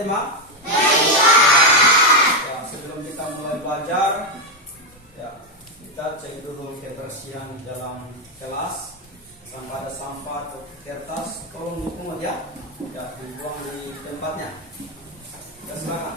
tema? Ya, sebelum kita mulai belajar, ya, kita cek dulu kebersihan di dalam kelas. Sampai ada sampah atau kertas, tolong dipungut ya, ya dibuang di tempatnya. Ya, silakan.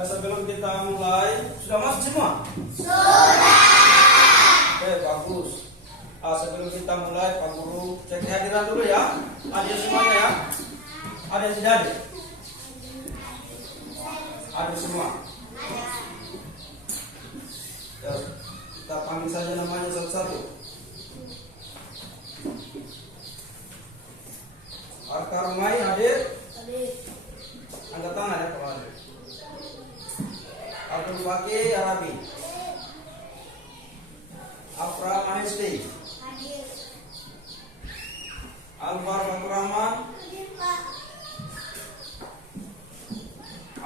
Ya, sebelum kita mulai, sudah masuk semua? Sudah. Oke, bagus. Sebelum kita mulai, Pak Guru cek kehadiran dulu ya. Hadir semuanya ya. Ada yang tidak hadir? Ada semua. Ya, kita panggil saja namanya satu-satu. Arka Rumai hadir? Hadir. Angkat tangan ya kalau hadir. Abdul Baki Arabi. Afra Mahesti. Hadir. Alvar Batur Rahman. Hadir, Pak.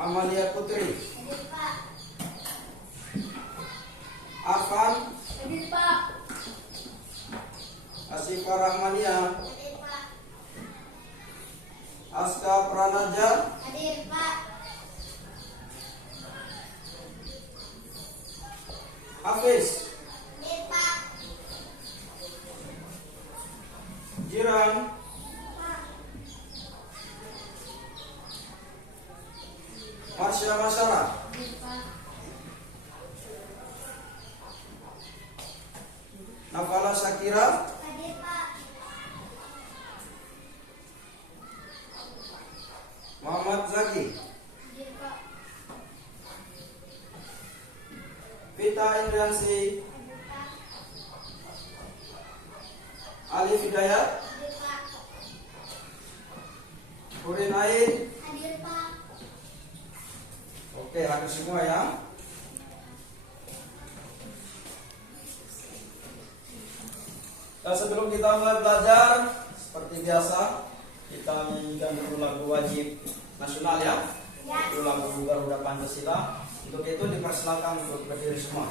Amalia Putri. Hadir, Pak. Afan. Hadir, Pak. Asifah Rahmania. Hadir, Pak. Aska Pranaja. Hadir, Pak. Hafiz. Hadir, Pak. Jiran. Pak. Marsya Masyara. Hadir, Pak. Nafala Syakira. Hadir, Pak. Muhammad Zaki. Hadir, Pak. Vita Indriansi. Hadir, Pak. Ali Hidayat. Hadir, Pak. Hurin Ain. Hadir, Pak. Oke, hadir semua ya. Nah, sebelum kita mulai belajar, seperti biasa, kita nyanyikan dulu lagu wajib nasional ya. Itu lagu Garuda Pancasila. Untuk itu dipersilakan untuk berdiri semua.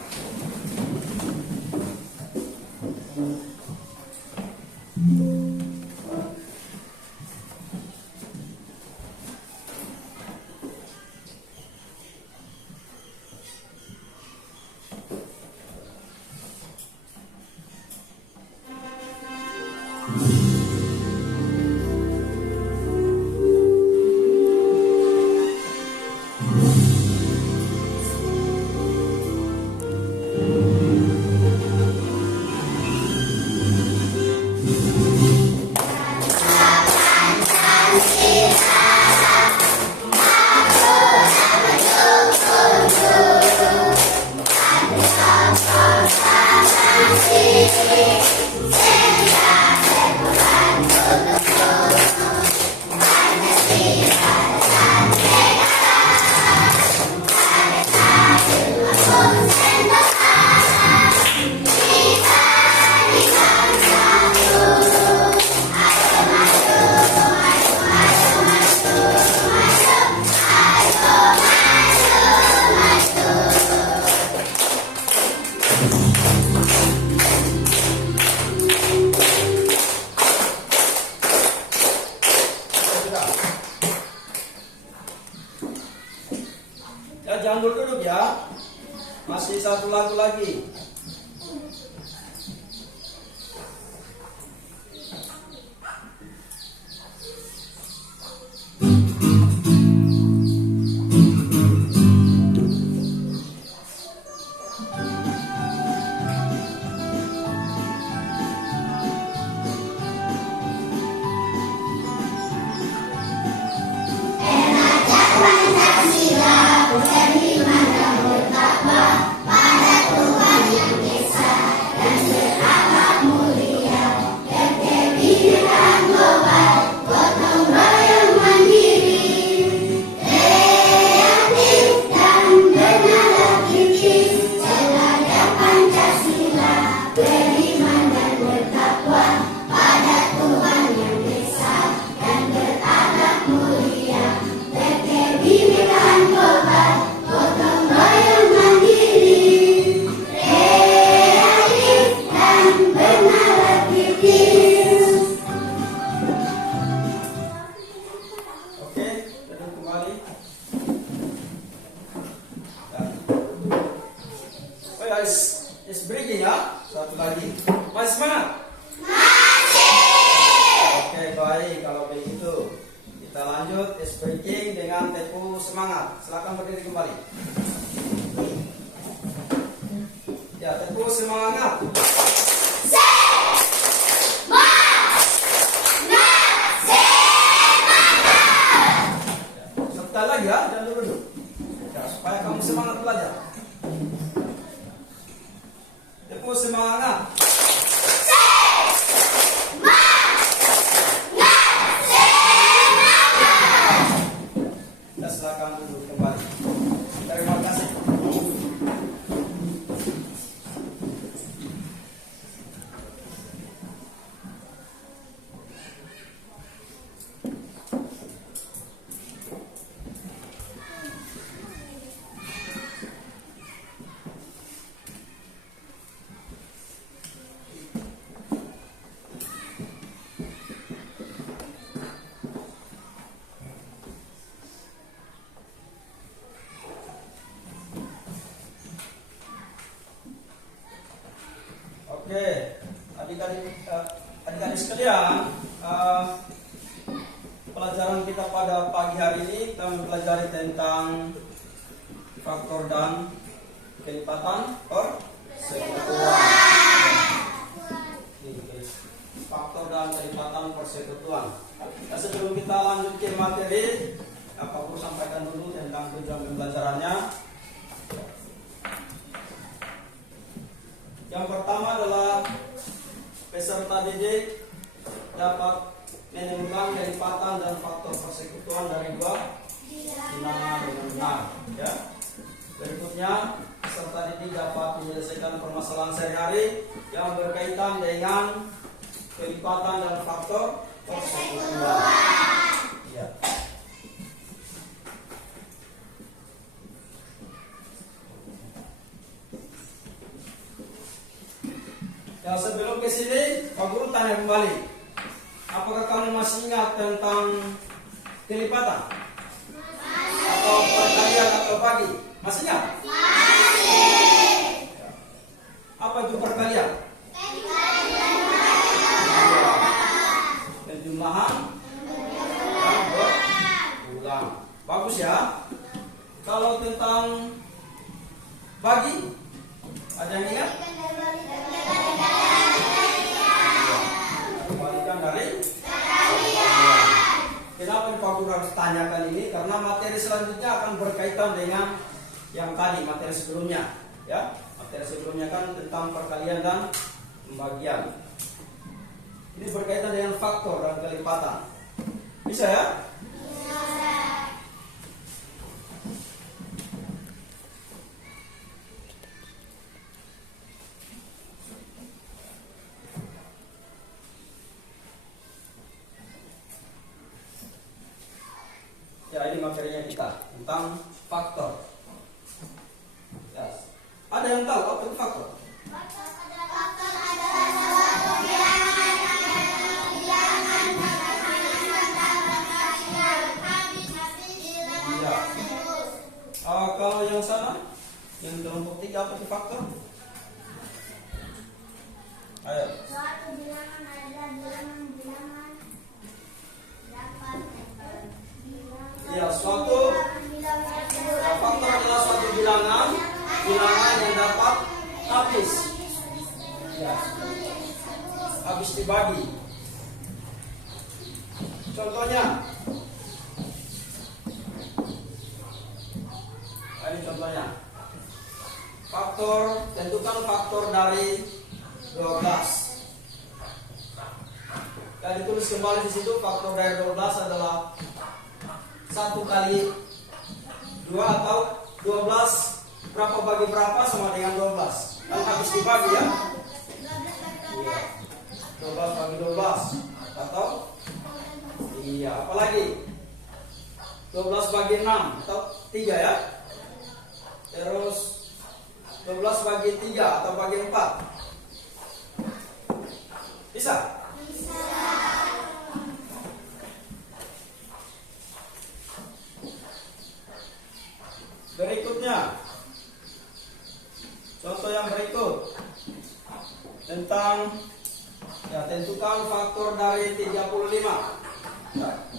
Ya, jangan duduk ya. Masih satu lagu lagi. Pancasila, berhimmat dan bertakwa. ice breaking dengan tempo semangat. Silakan berdiri kembali. Ya, tempo semangat. Sekali lagi ya, jangan dulu. Ya, supaya kamu semangat belajar. Tempo semangat. Silakan duduk kembali. Terima kasih. Oke, adik-adik sekalian, pelajaran kita pada pagi hari ini kita mempelajari tentang faktor dan kelipatan persekutuan. Faktor dan kelipatan persekutuan. Nah, sebelum kita lanjut ke materi, Pak Guru sampaikan dulu tentang tujuan pembelajarannya. Yang pertama adalah peserta didik dapat menemukan kelipatan dan faktor persekutuan dari dua bilangan dengan benar. Ya. Berikutnya, peserta didik dapat menyelesaikan permasalahan sehari-hari yang berkaitan dengan kelipatan dan faktor persekutuan. Ya. Ya, sebelum ke sini, Pak Guru tanya kembali. Apakah kamu masih ingat tentang kelipatan? Atau perkalian atau bagi? Masih ingat? Masih. Apa itu perkalian? Penjumlahan dan berulang. Bagus ya. Kalau tentang bagi, ada yang ingat? Kebalikan dari kenapa Pak Guru harus tanyakan ini? Karena materi selanjutnya akan berkaitan dengan yang tadi, materi sebelumnya. Ya, materi sebelumnya kan tentang perkalian dan pembagian. Ini berkaitan dengan faktor dan kelipatan. Bisa ya? Ya, ini materinya kita tentang faktor. Yes. Ada yang tahu apa itu faktor? Faktor adalah suatu bilangan Ya. Kalau yang sana, yang kelompok 3 apa itu faktor? Ayo. suatu bilangan adalah bilangan dapat Ya, suatu faktor adalah suatu bilangan yang dapat habis. Ya. Habis dibagi. Contohnya. Ini contohnya. Faktor, tentukan faktor dari 12. Dan ditulis kembali di situ faktor dari 12 adalah 1 kali 2 atau 12 berapa bagi berapa sama dengan 12. Kan habis dibagi ya. 12 bagi 12 atau iya, apalagi 12 bagi 6 atau 3 ya. Terus 12 bagi 3 atau bagi 4. Bisa? Berikutnya, contoh yang berikut tentang tentukan faktor dari 35. Nah,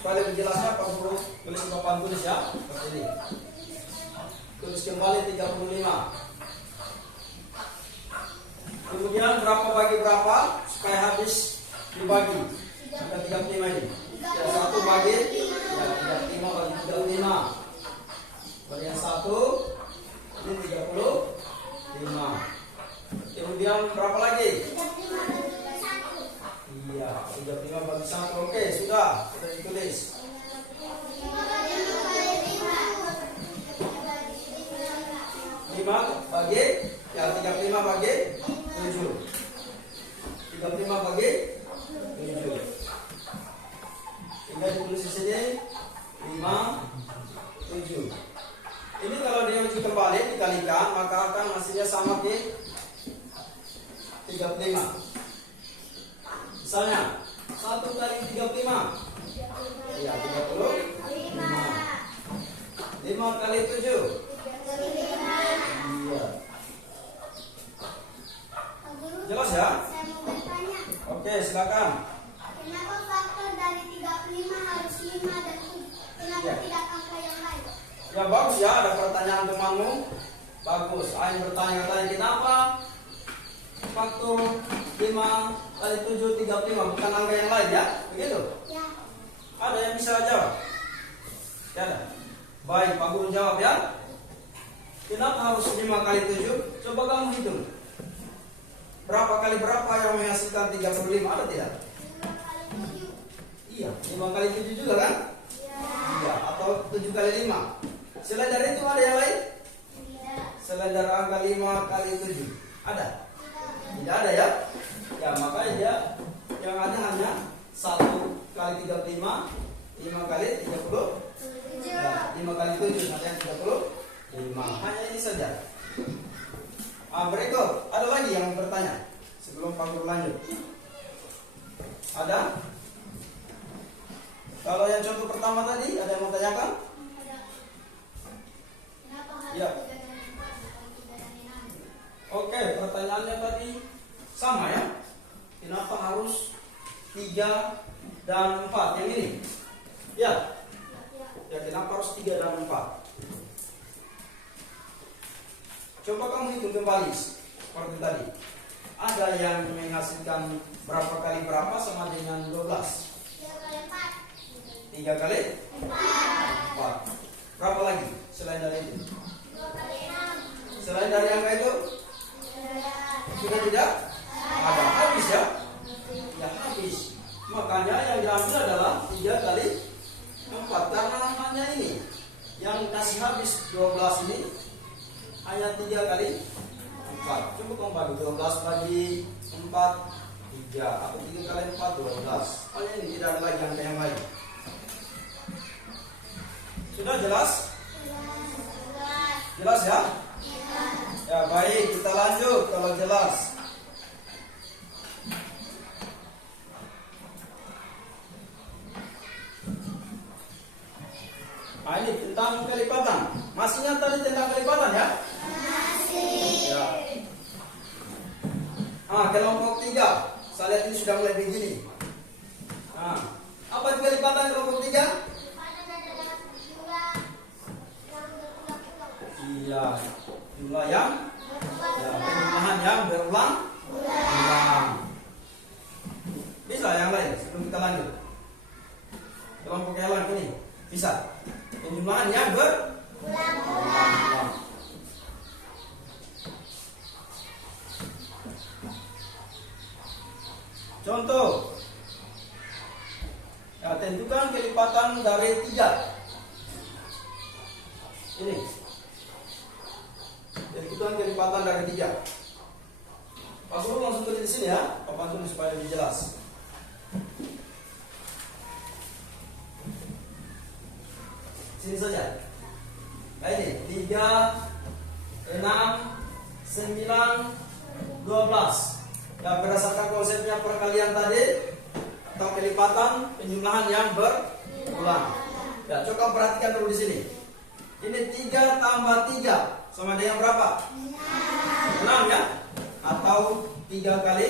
supaya lebih jelasnya Pak Guru tulis di papan tulis ya, seperti ini. Tulis kembali 35. Kemudian berapa bagi berapa supaya habis dibagi. Ada 35 ini. Ya, 1 bagi ya 35 bagi 35. Bagi yang 1 ini 35. Kemudian berapa lagi? 35 bagi 1. Iya, 35 bagi 1. Oke, sudah ditulis. 5 bagi ya 35 bagi 7. 35 bagi 7. Tinggal ditulis di sini 5 7. Ini kalau diuji kembali dikalikan maka akan hasilnya sama di 35. Misalnya 1 kali 35 ya 35. 5 kali 7 iya. Jelas ya? Saya mau bertanya, Oke, silakan. kenapa faktor dari 35 harus 5 dan 7? Kenapa Ya. tidak angka yang lain? Ya bagus ya, ada pertanyaan temanmu. Bagus. Ayo bertanya-tanya kenapa faktor 5 kali 7 35 bukan angka yang lain ya? Begitu? Ya. Ada yang bisa jawab? Ya ada. Baik, Pak Guru jawab ya. Kenapa harus 5 kali 7? Coba kamu hitung. Berapa kali berapa yang menghasilkan 35? Ada tidak? 5 kali 7. Iya, 5 kali 7 juga kan? Ya. Iya, atau 7 kali 5. Selain dari itu ada yang lain? Tidak. Selain dari angka 5 kali 7 ada? Tidak ada ya? Ya makanya dia yang ada hanya 1 kali 35 5 kali 30 ya, 5 kali 7 hanya 35. Hanya ini saja. Berikut ada lagi yang bertanya sebelum Pak Guru lanjut. Ada? Kalau yang contoh pertama tadi ada yang mau tanyakan? Kenapa harus Ya. 3 dan 4 bukan 3 dan 6? Oke, pertanyaannya tadi sama ya. Kenapa harus 3 dan 4 yang ini? Ya. Ya, kenapa harus 3 dan 4? Coba kamu hitung kembali seperti tadi. Ada yang menghasilkan berapa kali berapa sama dengan 12? 3 kali 4. 3 kali 4. 4. Berapa lagi selain dari itu? 2 kali 6. Selain dari angka itu? Sudah tidak? Ada habis ya? Ya habis. Makanya yang diambil adalah 3 kali 4 karena hanya ini yang kasih habis 12 ini hanya 3 kali 4. Coba kamu bagi 12 bagi 4 3 atau 3 kali 4 12. Hanya ini tidak ada lagi angka yang lain. Sudah jelas? Jelas ya? Ya baik, kita lanjut kalau jelas. Nah ini tentang kelipatan. Masih ingat tadi tentang kelipatan ya? Masih. Ya. Kelompok 3. Saya lihat ini sudah mulai begini. Apa itu kelipatan kelompok 3? Iya, jumlah yang penjumlahan yang berulang. Bisa yang lain sebelum kita lanjut. Kelompok yang lain ini bisa. Penjumlahan yang berulang. Contoh. Ya, tentukan kelipatan dari 3. Ini. Tentukan kelipatan dari 3. Pak Guru langsung tulis di sini ya, papan tulis supaya lebih jelas. Sini saja. Nah ini 3, 6, 9, 12. Ya berdasarkan konsepnya perkalian tadi atau kelipatan penjumlahan yang berulang. Ya coba perhatikan dulu di sini. Ini 3 tambah 3 sama dengan berapa? 6 ya? Atau 3 kali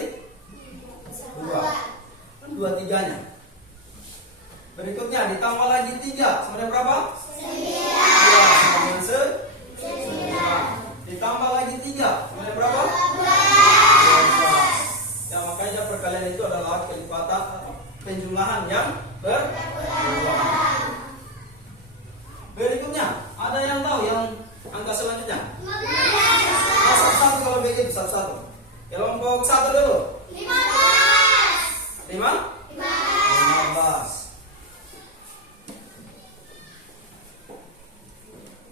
2? 2 3-nya. Berikutnya ditambah lagi 3 sama dengan berapa? 9. Ya, sama dengan 9. Ditambah lagi 3 sama dengan berapa? 12. Ya, makanya perkalian itu adalah kelipatan penjumlahan yang berulang. Berikutnya, ada yang tahu yang angka selanjutnya? 15. Satu-satu kalau begitu, satu-satu. Kelompok 1 dulu. 15. 15.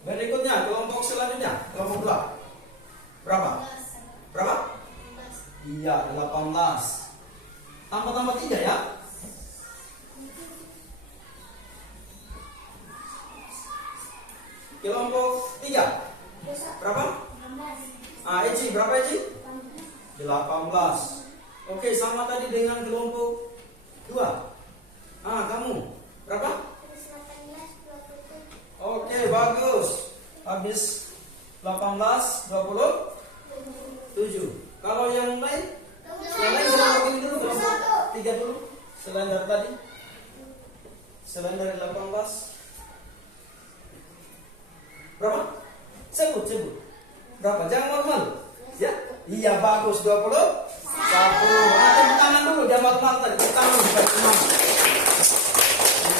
Berikutnya, kelompok selanjutnya, kelompok 2. Berapa? Berapa? Iya, 18. Tambah-tambah 3 ya. Kelompok 3. Berapa? Eci, berapa Eci? 18. Oke, sama tadi dengan kelompok 2. Kamu berapa? Oke, bagus. Habis 18, 27. Kalau yang lain? Yang lain kelompok ini dulu, kelompok 3 dulu. Selain dari tadi. Selain dari 18. Berapa? Sebut. Berapa? Jangan normal. Ya? Iya, bagus. 21. Tepuk tangan dulu. Dia matematik tadi. Tepuk tangan supaya semangat.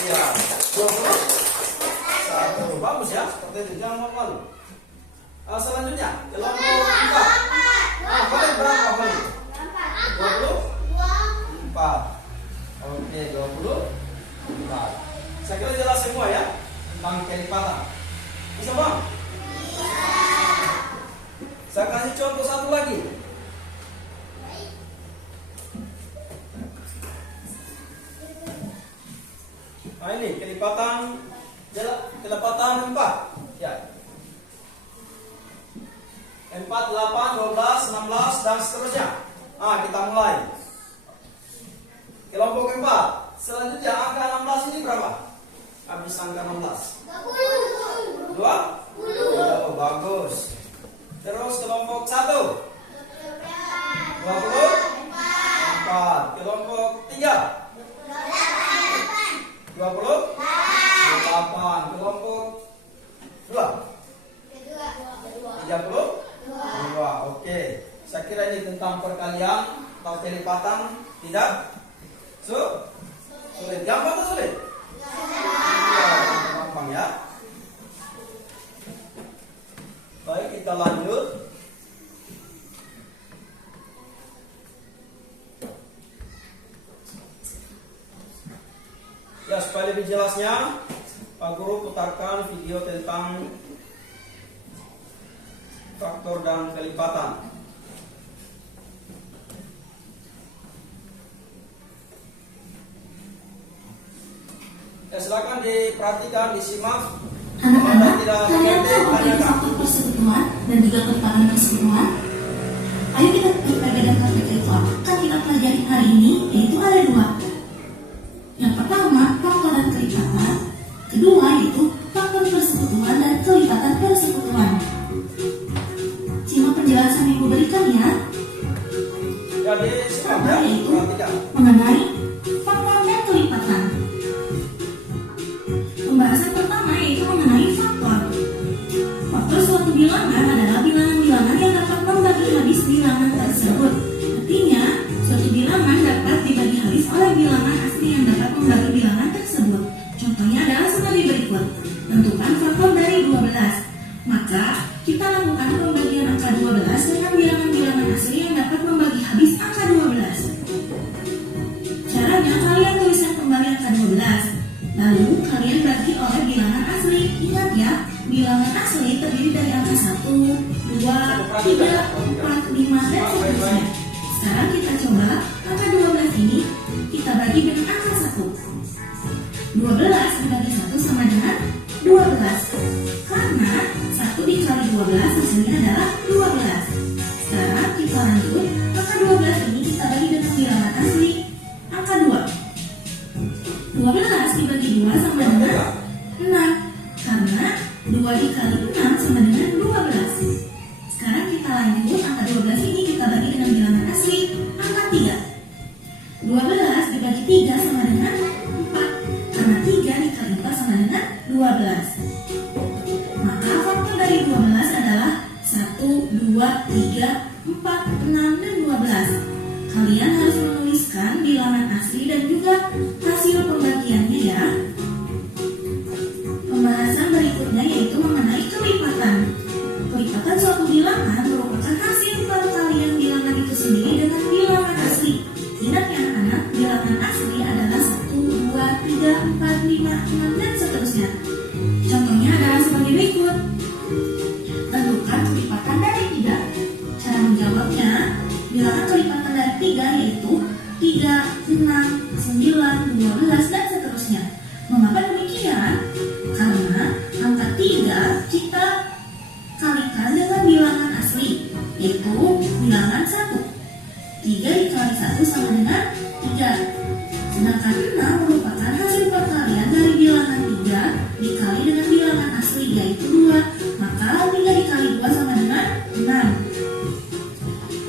Iya. 21. Bagus ya. Seperti itu. Jangan normal. Selanjutnya, kelompok 4. Boleh berapa boleh? 24. Oke, 24. Saya kira jelas semua ya tentang kelipatan. Bisa bang? Saya kasih contoh satu lagi. Ini kelipatan 4. Ya. 4, 8, 12, 16 dan seterusnya. Kita mulai. Kelompok 4. Selanjutnya angka 16 ini berapa? Habis angka 16. 20. Oh, bagus. Terus kelompok 1. 24. Kelompok 3. 28. Kelompok 2. 32. Oke. Saya kira ini tentang perkalian atau kelipatan. Tidak? Sulit. Gampang atau sulit? Gampang ya. Baik, kita lanjut. Ya, supaya lebih jelasnya, Pak Guru putarkan video tentang faktor dan kelipatan. Ya, silakan diperhatikan, disimak. Anak-anak, kalian tahu apa faktor persekutuan dan juga kelipatan persekutuan? Ayo kita berbeda praktik itu. Kan kita pelajari hari ini, yaitu ada 2. Yang pertama, faktor dan kelipatan. Kedua, yaitu faktor persekutuan dan kelipatan persekutuan. Simak penjelasan yang Ibu berikan ya. Jadi, Pertama, yaitu mengenai faktor dan kelipatan. Pembahasan pertama yaitu mengenai faktor. Faktor suatu bilangan adalah bilangan-bilangan yang dapat membagi habis bilangan tersebut. Artinya, suatu bilangan dapat dibagi habis oleh bilangan asli yang dapat membagi bilangan tersebut. Contohnya adalah sebagai berikut. Tentukan faktor dari 12. Maka, kita lakukan pembagian angka 12 dengan bilangan-bilangan asli yang dapat membagi habis angka 12. Caranya, kalian tuliskan kembali angka 12. Lalu, kalian bagi oleh bilangan asli. Ingat ya, bilangan asli terdiri dari angka 1, 2, 3, 4, 5, dan seterusnya. Sekarang kita coba angka 12 ini kita bagi dengan angka 1. 12 dibagi 1 sama dengan 12. Karena 1 dikali 12 hasilnya adalah 12. Sekarang kita lanjut, angka 12 ini kita bagi dengan bilangan asli. Angka 2. 12 dibagi 2 sama dengan 6. Karena 2 dikali 6 sama dengan 12. Sekarang kita lanjut, angka 12 ini kita bagi dengan bilangan asli. Angka 3. 12 dibagi 3 sama dengan 4. Karena Maka faktor dari 12 adalah 1, 2, 3, 4, 6, dan 12. Kalian harus menuliskan bilangan asli dan juga hasil pembagiannya ya. Pembahasan berikutnya yaitu mengenai kelipatan. Kelipatan suatu bilangan merupakan hasil perkalian bilangan itu sendiri dengan bilangan asli. Ingat ya anak-anak, bilangan asli adalah 1, 2, 3, 4, 5, 6, dan seterusnya. Contohnya adalah sebagai berikut. Tentukan kelipatan dari 3. Cara menjawabnya, bilangan kelipatan dari 3 yaitu 3, 6, 9, 12, dan seterusnya. Mengapa demikian? Karena angka 3 kita kalikan dengan bilangan asli, yaitu bilangan 1. 3 dikali 1 sama dengan 3. Sedangkan 6 merupakan hasil perkalian dari bilangan 3 dikali dengan bilangan asli, yaitu 2. Maka 3 dikali 2 sama dengan 6.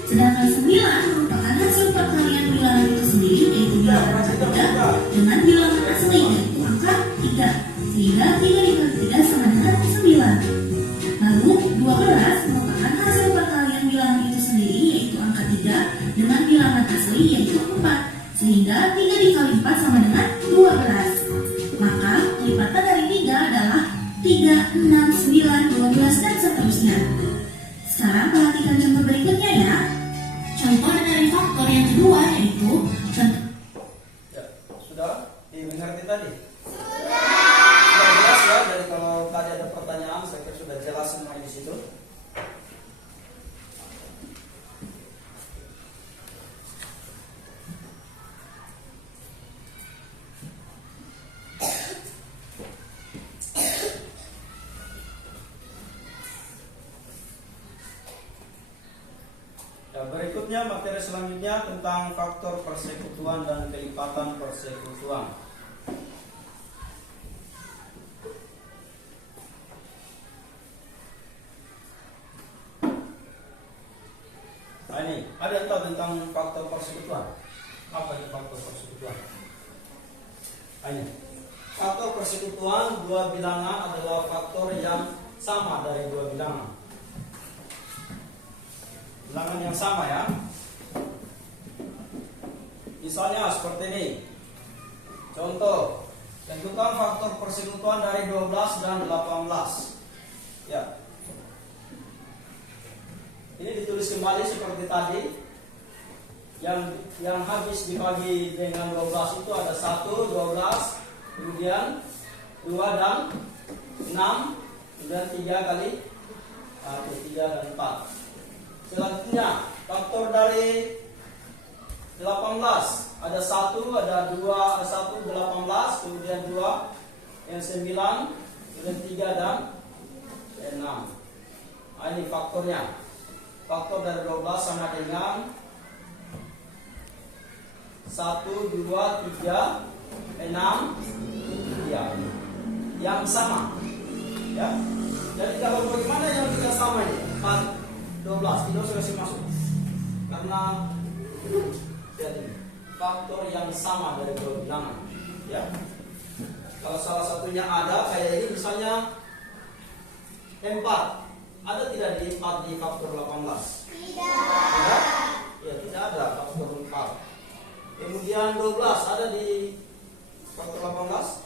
Sedangkan 9 merupakan hasil perkalian bilangan itu sendiri, yaitu bilangan 3 dengan bilangan asli, yaitu angka 3. Sehingga 3 dikali 3 sama dengan 9. Lalu 12 merupakan hasil perkalian bilangan itu sendiri, yaitu angka 3 dengan bilangan asli, yaitu 4. Sehingga 3 dikali 4 sama dengan 12. Maka kelipatan dari 3 adalah 3, 6, 9, 12, dan seterusnya. Sekarang perhatikan contoh berikutnya ya. Contoh dari faktor yang kedua yaitu contoh. Ya, sudah dimengerti tadi? Sudah jelas ya. Jadi kalau tadi ada pertanyaan, saya kira sudah jelas semua di situ. Berikutnya materi selanjutnya tentang faktor persekutuan dan kelipatan persekutuan. Nah ini, ada yang tahu tentang faktor persekutuan? Apa itu faktor persekutuan? Nah ini, faktor persekutuan dua bilangan adalah faktor yang sama dari dua bilangan. Bilangan yang sama ya. Misalnya seperti ini. Contoh, tentukan faktor persekutuan dari 12 dan 18. Ya. Ini ditulis kembali seperti tadi. Yang habis dibagi dengan 12 itu ada 1, 12, kemudian 2 dan 6, kemudian 3 kali 3 dan 4. Selanjutnya, faktor dari 18 ada 1, ada 2, 1, 18, kemudian 2, yang 9, kemudian 3 dan 6. Nah, ini faktornya. Faktor dari 12 sama dengan 1, 2, 3, 6, ya, yang sama. Ya. Jadi kalau bagaimana yang tidak sama ini? 12 tidak usah masuk karena jadi faktor yang sama dari dua bilangan ya. Kalau salah satunya ada kayak ini misalnya 4, ada tidak di 4 di faktor 18? Tidak. Ya tidak ada faktor 4. Kemudian 12 ada di faktor 18?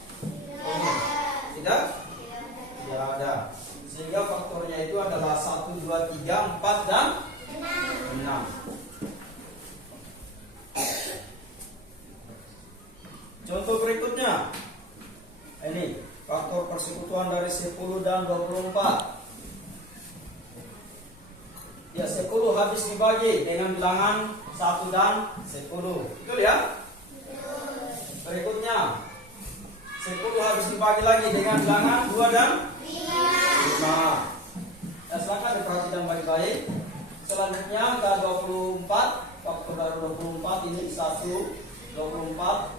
Tidak. Tidak ada. Sehingga faktornya itu adalah 1, 2, 3, 4, dan 6. Contoh berikutnya. Ini faktor persekutuan dari 10 dan 24. Ya, 10 habis dibagi dengan bilangan 1 dan 10. Betul ya? Berikutnya 10 habis dibagi lagi dengan bilangan 2 dan 5. Ya, silakan diperhatikan baik-baik. Selanjutnya angka 24, faktor dari 24 ini 1, 24,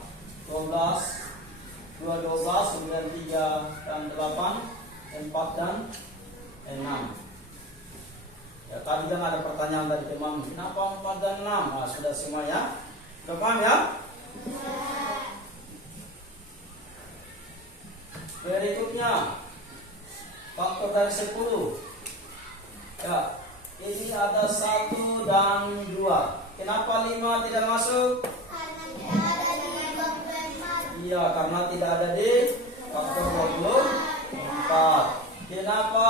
12, 2, 12, kemudian 3 dan 8, 4 dan 6. Ya, tadi kan ada pertanyaan dari teman, kenapa 4 dan 6? Nah, sudah semuanya. Sudah paham ya? Berikutnya faktor dari 10. Ya, ini ada 1 dan 2. Kenapa 5 tidak masuk? Karena tidak ada di 24. Iya, karena tidak ada di faktor 24. Kenapa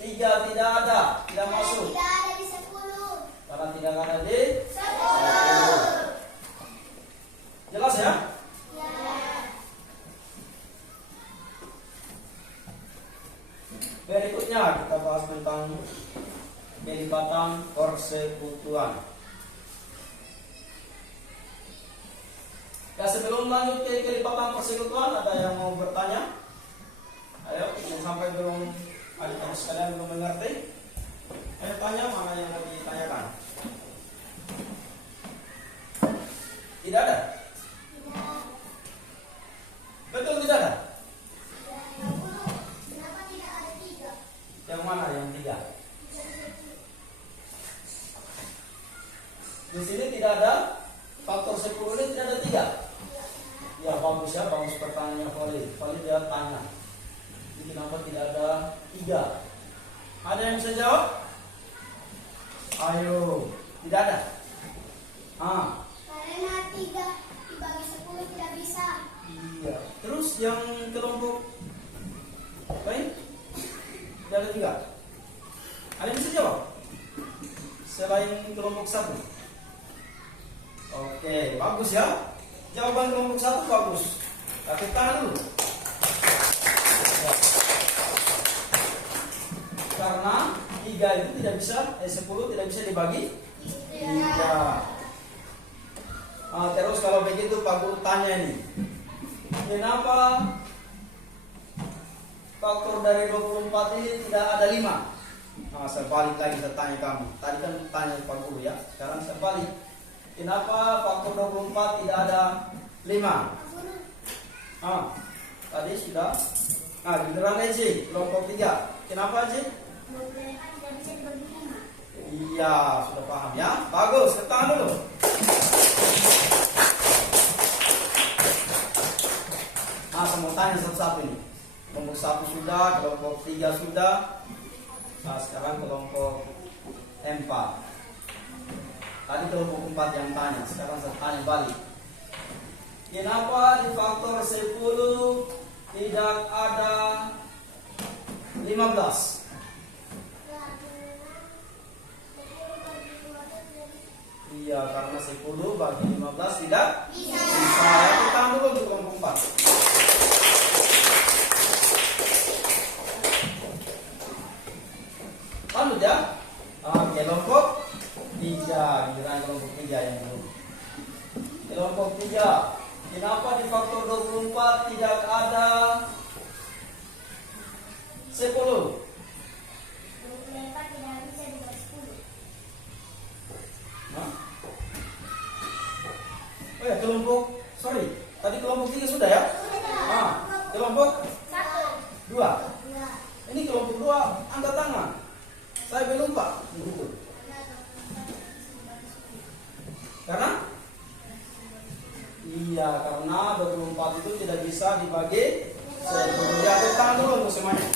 3 tidak ada? Tidak masuk. Tidak ada di 10. Karena tidak ada di 10. Jelas ya? Ya. Berikutnya kita bahas tentang pelipatan persekutuan. Ya, sebelum lanjut ke pelipatan persekutuan, ada yang mau bertanya? Ayo, yang sampai belum adik-adik sekalian belum mengerti. Ayo tanya, mana yang mau ditanyakan? Tidak ada? Betul tidak ada? Kenapa tidak ada 3? Yang mana yang 3? Di sini tidak ada faktor 10 ini, tidak ada 3. Ya bagus ya, bagus pertanyaannya Valid dia tanya. Jadi kenapa tidak ada 3? Ada yang bisa jawab? Ayo, tidak ada. Karena 3 dibagi 10 tidak bisa. Iya. Terus yang kelompok lain tidak ada 3. Ada yang bisa jawab? Selain kelompok 1. Oke, bagus ya. Jawaban kelompok 1 bagus. Tapi tangan dulu. Ya. Karena 3 itu tidak bisa, 10 tidak bisa dibagi 3. Terus kalau begitu Pak Guru tanya ini, kenapa faktor dari 24 ini tidak ada 5? Saya balik lagi, saya tanya kamu. Tadi kan tanya Pak Guru ya, sekarang saya balik. Kenapa faktor 24 tidak ada 5? Tadi sudah. Giliran aja, kelompok 3. Kenapa aja? 24 tidak bisa dibagi 5. Iya, sudah paham ya. Bagus, tangan dulu. Saya mau tanya satu-satu ini. Kelompok 1 sudah, kelompok 3 sudah. Nah, sekarang kelompok 4. Tadi kelompok 4 yang tanya, sekarang saya tanya balik. Kenapa di faktor 10 tidak ada 15? Iya, karena 10 bagi 15 tidak bisa. Kita dulu untuk kelompok 4. Lanjut ya. Kelompok 3, giliran kelompok 3 yang belum. Kelompok 3. Kenapa di faktor 24 tidak ada 10? 24 tidak bisa dibagi 10. Oh ya, tadi kelompok 3 sudah ya? Kelompok 2. Ini kelompok 2, angkat tangan. Saya belum Pak. Begitu. Karena? Iya, karena 24 itu tidak bisa dibagi 10. Ya, angkat tangan dulu untuk semuanya.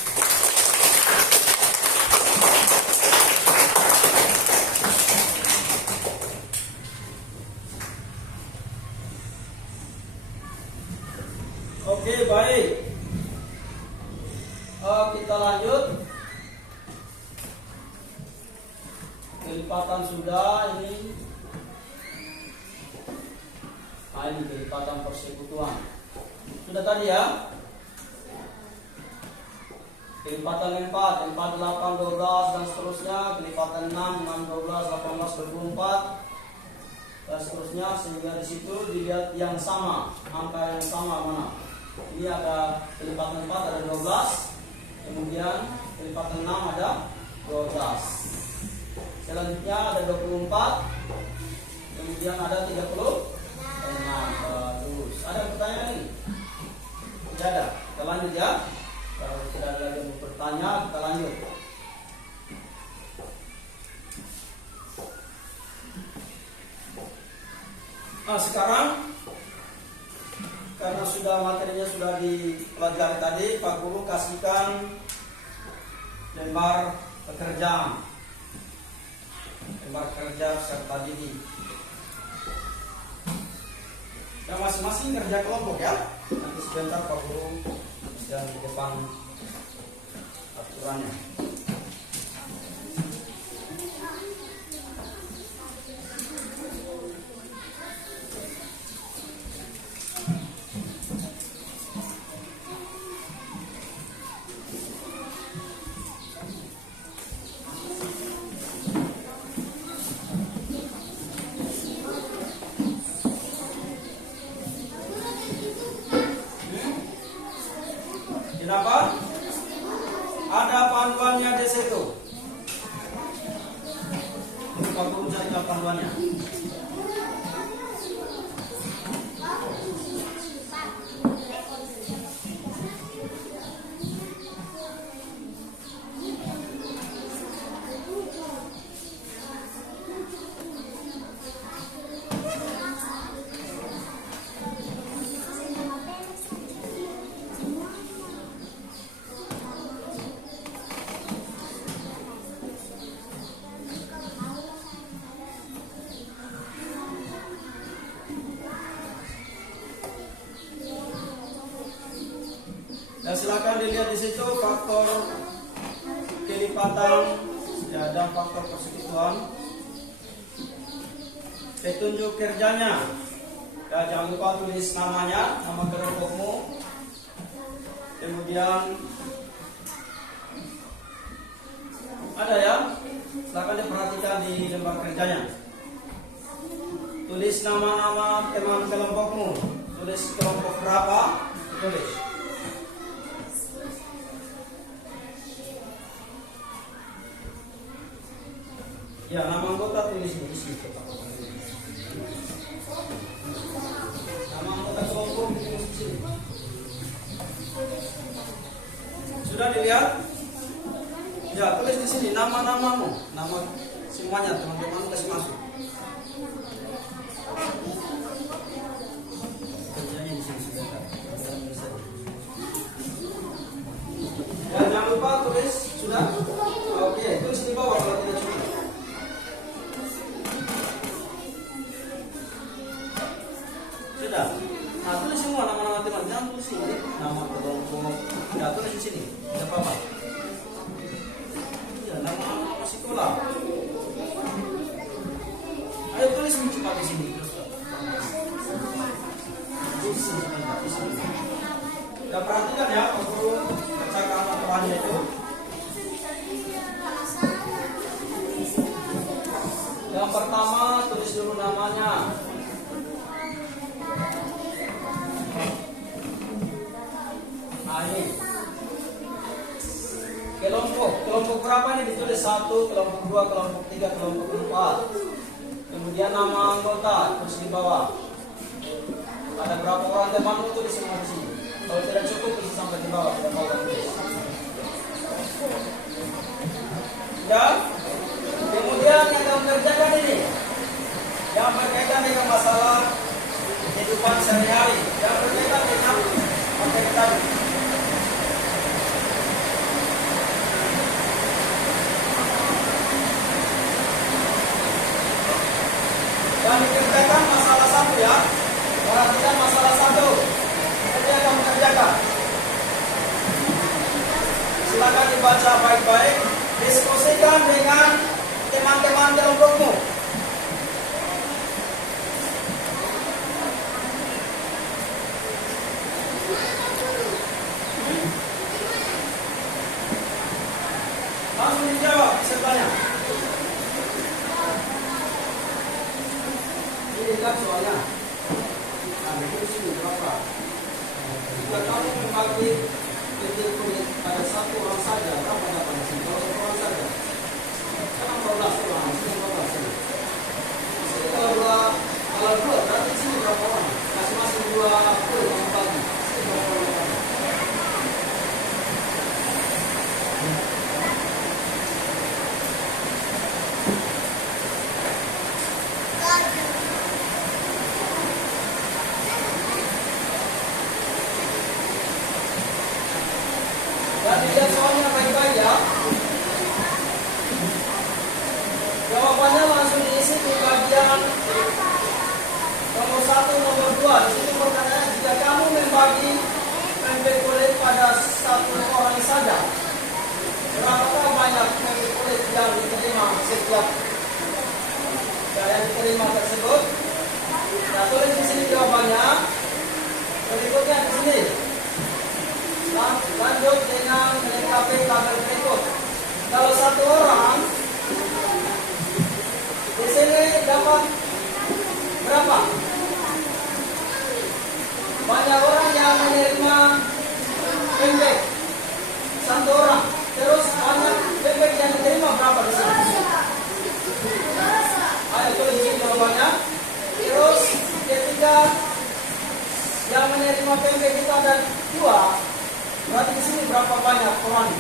Oke, baik. Kita lanjut. Kelipatan sudah ini. Ini kelipatan persekutuan. Sudah tadi ya. Kelipatan 4, 8, 12 dan seterusnya. Kelipatan 6, 12, 18, 24 dan seterusnya, sehingga di situ dilihat yang sama, angka yang sama mana. Ini ada kelipatan 4 ada 12, kemudian kelipatan 6 ada 12. Selanjutnya ada 24, kemudian ada 36. Bagus. Ada pertanyaan lagi? Tidak ada. Kita lanjut ya. Kalau tidak ada lagi yang bertanya, kita lanjut. Sekarang karena sudah materinya sudah dipelajari pelajari tadi, Pak Guru kasihkan lembar pekerjaan, lembar kerja serta didik. Dan masing-masing kerja kelompok ya. Nanti sebentar Pak Guru dan di depan aturannya. Kenapa? Ada panduannya di situ. Pak Guru carikan panduannya. Dan silakan dilihat di situ faktor kelipatan ya, dan faktor persekutuan. Petunjuk kerjanya. Ya, jangan lupa tulis namanya, nama kelompokmu. Kemudian ada ya, silakan diperhatikan di lembar kerjanya. Tulis nama-nama teman kelompokmu. Tulis kelompok berapa, tulis. Ya, nama anggota tulis di sini. Nama anggota kelompok tulis di sini. Sudah dilihat? Ya, tulis di sini nama-namamu, nama semuanya teman-teman kasih masuk. Kerjanya di sini sudah. Ya, jangan lupa tulis sudah. Oke, tulis di bawah kalau tidak cukup. Sudah. Nah, tulis semua nama-nama teman. Jangan tulis sini. Nama kelompok. Ya, tulis di sini. Tidak apa-apa. Ya, nama sekolah. Ayo tulis cepat di sini. Di sini. Dan perhatikan ya, Pak Guru bacakan aturannya itu. Yang pertama, tulis dulu namanya. Nah, ini kelompok berapa ini ditulis 1, kelompok 2, kelompok 3, kelompok 4. Kemudian nama anggota terus di bawah. Ada berapa orang temanmu tulis semua di sini. Kalau tidak cukup tulis sampai di bawah, tidak mau tulis. Ya. Kemudian yang kamu kerjakan ini yang berkaitan dengan masalah kehidupan sehari-hari, yang berkaitan dengan materi tadi. Dan dikerjakan masalah 1 ya. Perhatikan masalah 1. Ini yang kamu kerjakan. Silakan dibaca baik-baik. Diskusikan dengan teman-teman kelompokmu. Langsung dijawab pesertanya. Ini kan soalnya. Nah, itu sini berapa? Jika kamu membagi titik kulit pada 1 orang saja, berapa dapat di sini? Kalau 1 orang saja. Sekarang 12 orang, sini 14 sini. Sini kalau 2 berarti sini berapa orang? Masing-masing 2 kulit kamu bagi. Sini berapa orang? Dan dilihat soalnya baik-baik ya. Jawabannya langsung diisi di bagian nomor 1, nomor 2. Di situ pertanyaannya, jika kamu membagi pempek kulit pada satu orang saja, berapakah banyak pempek kulit yang diterima setiap yang diterima tersebut? Nah, tulis di sini jawabannya. Berikutnya di sini. Lanjut dengan melengkapi tabel berikut. Kalau satu orang di sini dapat berapa? Banyak orang yang menerima pempek. Satu orang. Terus banyak pempek yang diterima berapa di sini? Ayo tulis di sini jawabannya. Terus ketika yang menerima pempek itu ada 2, berarti di sini berapa banyak orang?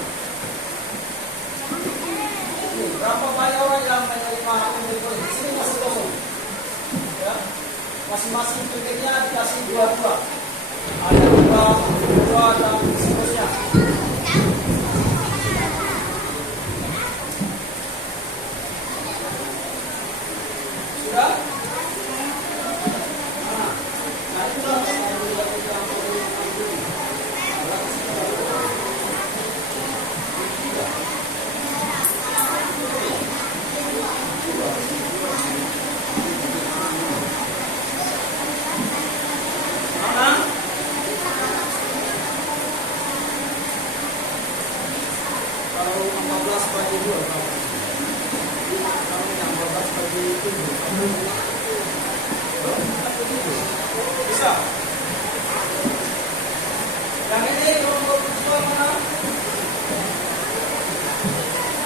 Ini berapa banyak orang yang menerima pempek? Di sini masih kosong. Ya, masing-masing pempeknya dikasih 2. Ada 2 dan seterusnya. Sudah? Kalau 14 bagi 2 kalau yang 14 bagi 7 bisa. Yang ini nomor 2 mana?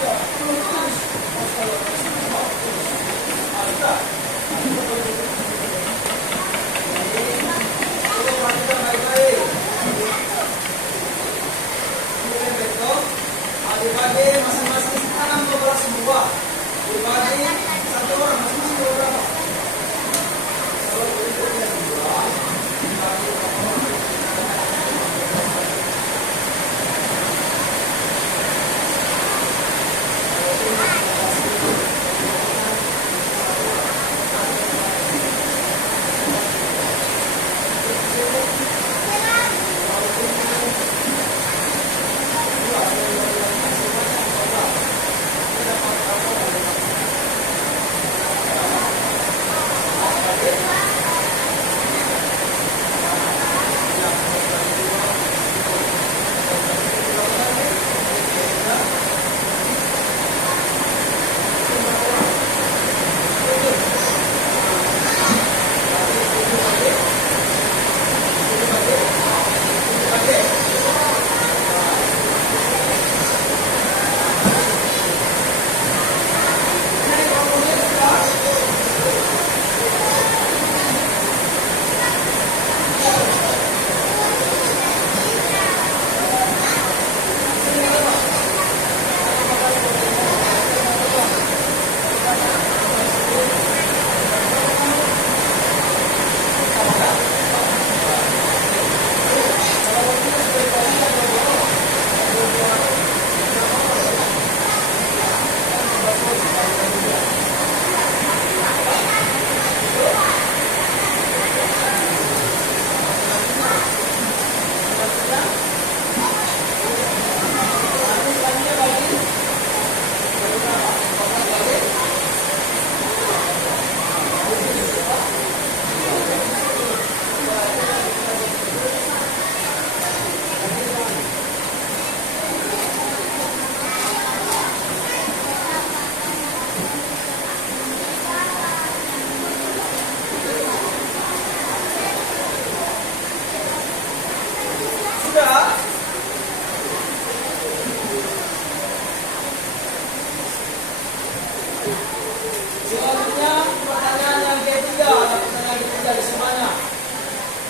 Ya, tulis. Ada. Ini perhatikan baik-baik. Ini betul. Dibagi masing-masing tanam 12 buah. Dibagi satu orang masing-masing berapa? Kalau berikutnya 2 dibagi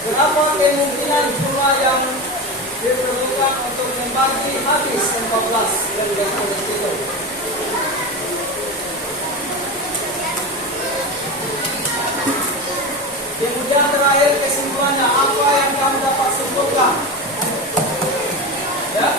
Berapa kemungkinan jumlah yang diperlukan untuk membagi habis 14 yang ditulis itu? Kemudian terakhir kesimpulannya, apa yang kamu dapat simpulkan? Ya,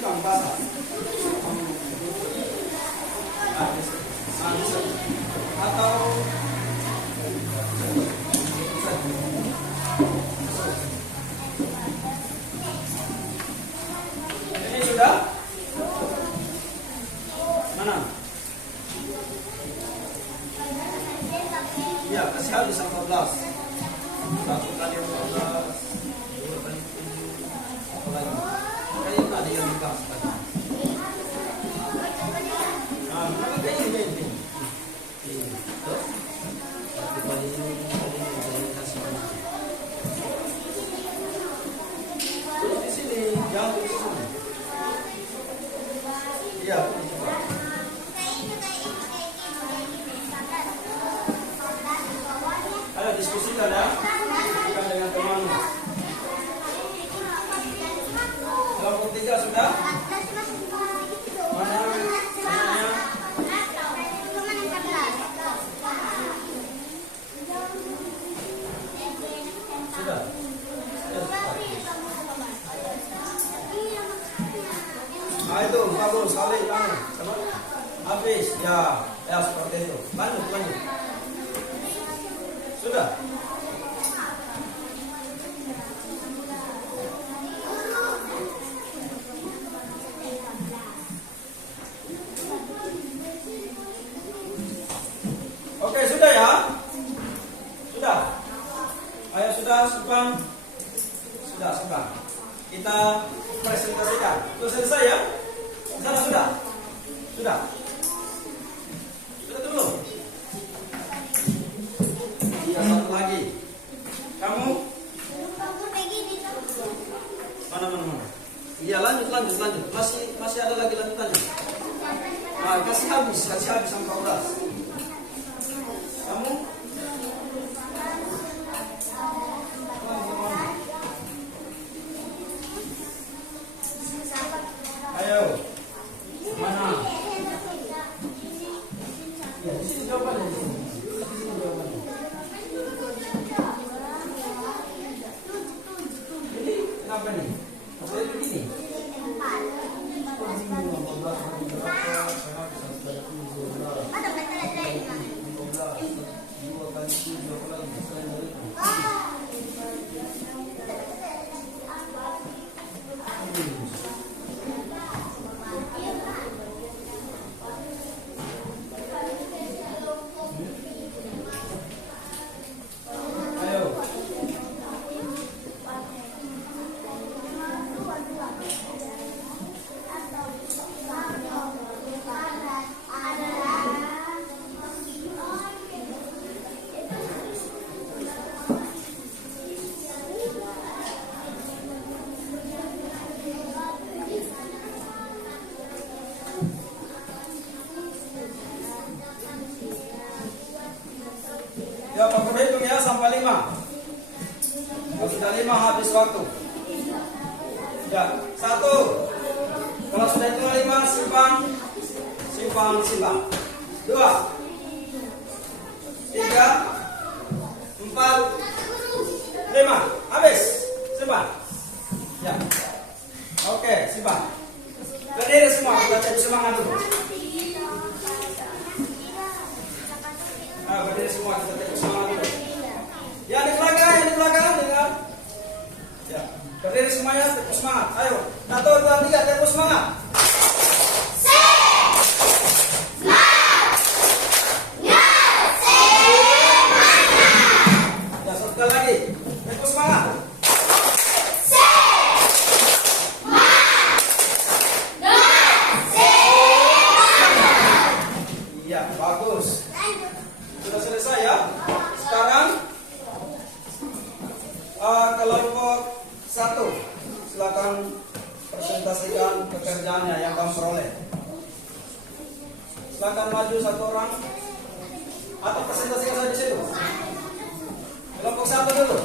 Simpang basah. Atau ini sudah mana? Ya, kasih habis 14. 1 kali 14, 2 kali 7, apa lagi? Kayaknya ada yang dikasih tadi. Nah, mana kayaknya ini? Tuh. Satu kali ini kasih. Terus di sini, jangan di sini. Iya, coba. Ayo diskusikan ya. Diskusikan dengan teman. Kelompok 3 sudah? Mana? Sudah. Nah itu bagus sekali kamu. Habis ya, ya seperti itu. Lanjut. Sudah. Oke, sudah ya? Sudah. Ayo sudah, Simpang. Sudah. Kita presentasikan. Sudah selesai ya? Sudah. Sudah dulu. Iya, satu lagi. Kamu? Mana? Iya, lanjut. Masih ada lagi lanjutannya. Nah, kasih habis sampai 14. Kamu? Ayo. Mana? Ya, di sini jawabannya. Ini kenapa nih? Saya begini. Ya, Pak Guru hitung ya sampai 5. Kalau sudah 5 habis waktu. Ya, 1. Kalau sudah hitung 5, simpan. 2, 3, 4, 5. Habis. Simpan. Ya. Oke, simpan. Berdiri semua, kita cari semangat dulu. Berdiri semua, kita cari semangat dulu. Yang di belakang dengar. Ya, berdiri semuanya, tepuk semangat. Ayo, 1, 2, 3, tepuk semangat. Ya, satu kali lagi, tepuk semangat. Iya, bagus. Sudah selesai ya. Sekarang kelompok 1, silakan presentasikan pekerjaannya yang kamu peroleh. Silakan maju 1 orang atau presentasikan saja di situ. Kelompok 1 dulu.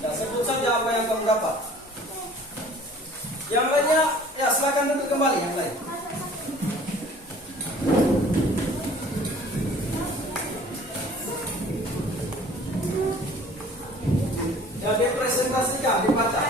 Ya, sebut saja apa yang kamu dapat. Yang lainnya, ya silakan duduk kembali yang lain. Ya, dipresentasikan, dibaca.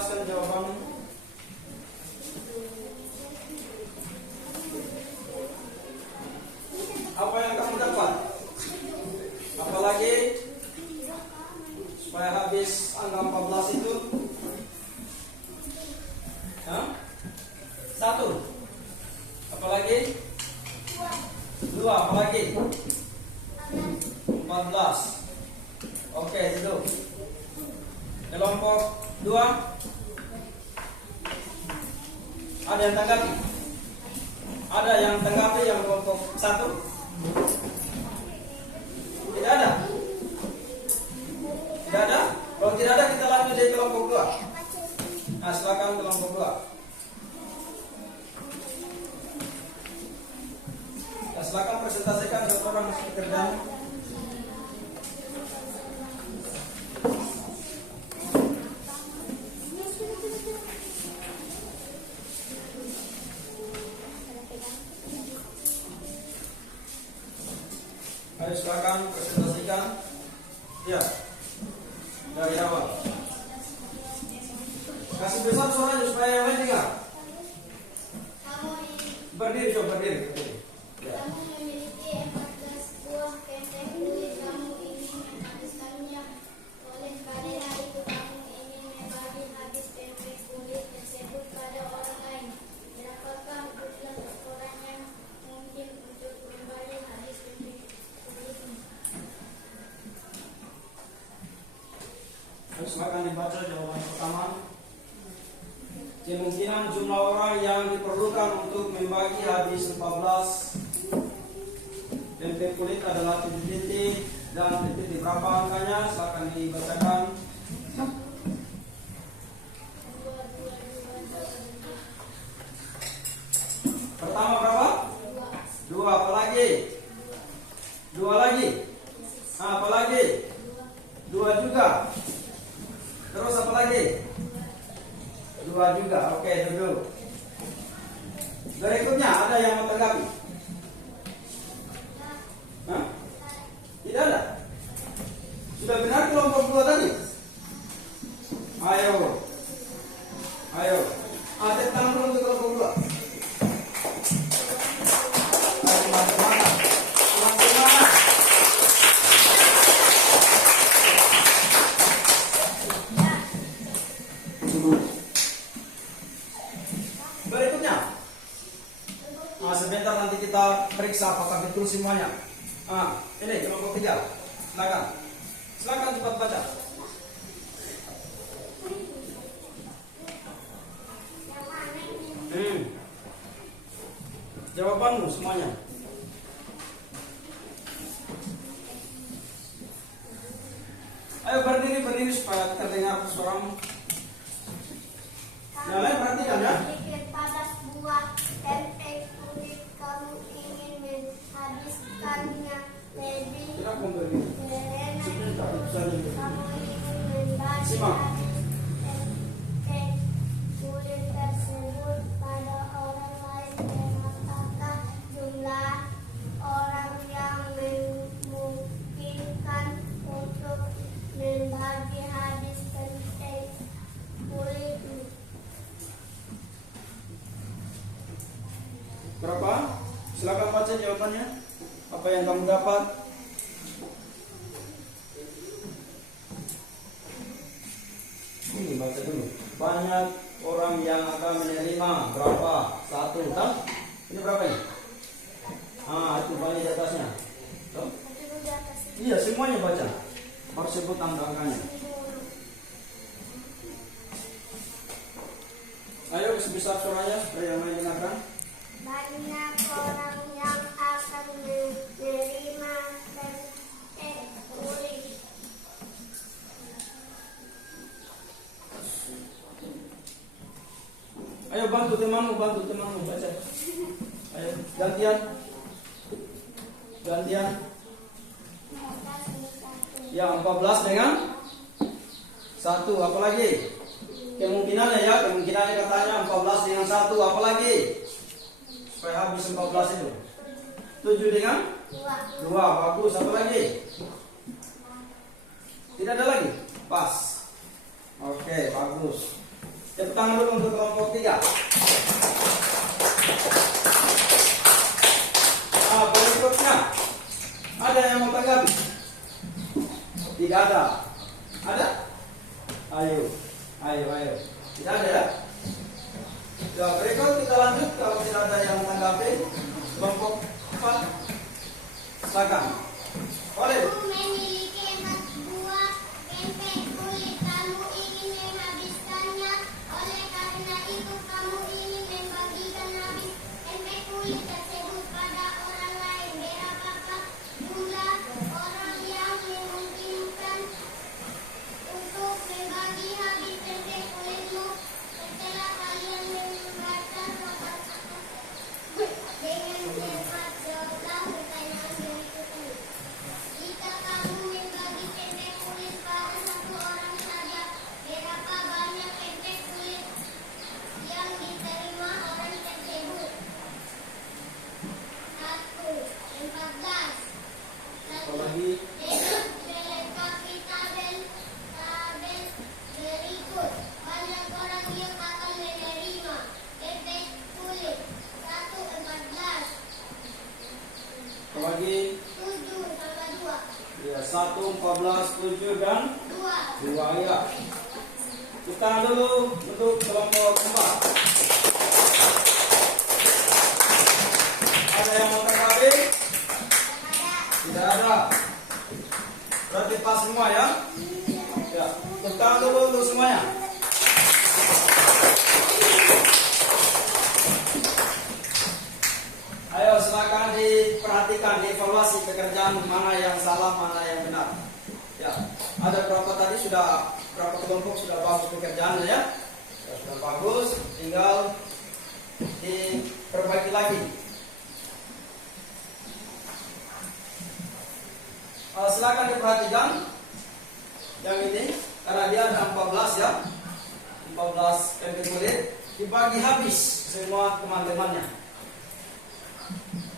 jelaskan jawabanmu. Apa yang kamu dapat? Apalagi supaya habis angka 14 itu? Hah? 1. Apalagi? 2. Apalagi? 14. Oke, itu. Kelompok 2. Ada yang tanggapi? Ada yang tanggapi yang kelompok 1? Tidak ada? Tidak ada? Kalau tidak ada kita lanjut di kelompok 2. Nah, silakan kelompok 2. Nah, silakan presentasikan satu orang pekerjaan. Ayo silakan presentasikan. Ya, dari awal. Kasih besar suaranya supaya yang lain dengar. Berdiri, coba berdiri. Ya. Kamu memiliki 14 buah ketek kulit. Kamu ingin menghabiskannya. Oleh karena itu kamu ingin membagi habis ketek kulit tersebut pada orang lain. Berapakah jumlah orang yang mungkin untuk membagi habis ketek kulit ini? Terus silakan dibaca jawaban pertama. Kemungkinan jumlah orang yang diperlukan untuk membagi habis 14 tempe kulit adalah 7 titik dan titik berapa angkanya? Silakan dibacakan. Pertama berapa? 2. Apa lagi? 2 lagi. Apa lagi? 2 juga. Terus apa lagi? 2 juga. Oke, duduk. Berikutnya ada yang mau tanggapi? Hah? Tidak ada. Sudah benar kelompok 2 tadi? Ayo. Ayo. Ada tangan dulu untuk kelompok 2. Ayo, semangat. Semangat. Berikutnya, sebentar nanti kita periksa apakah betul semuanya. Ini kelompok 3. Silakan. Silakan cepat baca. Jawabanmu semuanya. Ayo berdiri supaya terdengar suaramu. Yang lain perhatikan ya. Memiliki 14 buah ketek kulit. Kamu ingin menghabiskannya lebih. Tidak memberi. Karena Sebentar, itu bisa dulu. kamu ingin membagi Simak. ketek kulit tersebut pada orang lain. Berapakah jumlah orang yang memungkinkan untuk membagi habis ketek kulit ini? Berapa? Silakan baca jawabannya. Apa yang kamu dapat? Ini baca dulu. Banyak orang yang akan menerima berapa? 1, kan? Ini berapa ini? Itu banyak di atasnya. Tuh. Iya, semuanya baca. Harus sebut angka-angkanya. Ayo sebesar suaranya supaya yang lain dengarkan. Banyak orang yang akan menerima ketek kulit. Ayo bantu temanmu baca. Ayo gantian. Ya 14 dengan 1. Apa lagi? Kemungkinannya katanya 14 dengan 1. Apa lagi? Supaya habis 14 itu. 7 dengan 2. Bagus. Apa lagi? Tidak ada lagi? Pas. Oke, bagus. Tepuk tangan dulu untuk kelompok 3. Berikutnya, ada yang mau tanggapi? Tidak ada. Ada? Ayo. Tidak ada ya? Ya, berikut kita lanjut. Kalau tidak ada yang tanggapi, kelompok 4, silakan. Oleh. Kamu memiliki 4 buah pempek kulit. Kamu ingin menghabiskannya. Oleh karena itu, kamu ingin membagikan habis pempek kulit tersebut pada orang lain. Berapakah jumlah orang yang memungkinkan untuk membagi habis pempek kulitmu? Setelah kalian membaca soal dengan cermat, jawablah pertanyaan berikut ini. Jika kamu membagi pempek kulit pada 1 orang saja, berapa banyak pempek kulit yang diterima orang tersebut? 1. 14. Apa lagi? Melengkapi tabel berikut. Banyak orang yang akan menerima pempek kulit. 1. 14. Apa lagi? 7 tambah 2. Ya, 1, 14, 7, dan 2. 2 ya. Kita dulu untuk kelompok 4. Ada yang mau tanggapi? Tidak ada. Berarti pas semua ya? Ya, kita dulu untuk semuanya. Ayo silakan diperhatikan, dievaluasi pekerjaan mana yang salah, mana yang benar. Ya, ada berapa tadi berapa kelompok sudah bagus pekerjaannya ya? Ya, sudah bagus, tinggal diperbaiki lagi. Silakan diperhatikan yang ini karena dia ada 14 ya, 14 pempek kulit dibagi habis semua teman-temannya.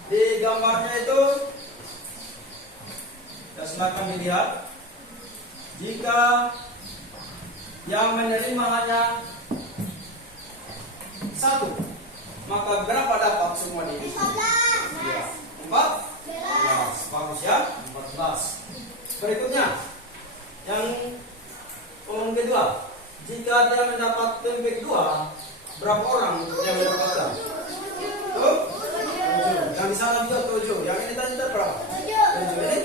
Di gambarnya itu, ya silakan dilihat. Jika yang menerima hanya 1, maka berapa dapat semua ini? 14. Ya, 14. Bagus ya, 14. Berikutnya, yang kolom kedua. Jika dia mendapat pempek 2, berapa orang yang mendapatkan? Tuh? 7. Yang di sana juga 7. Yang ini tadi berapa? 7 ini?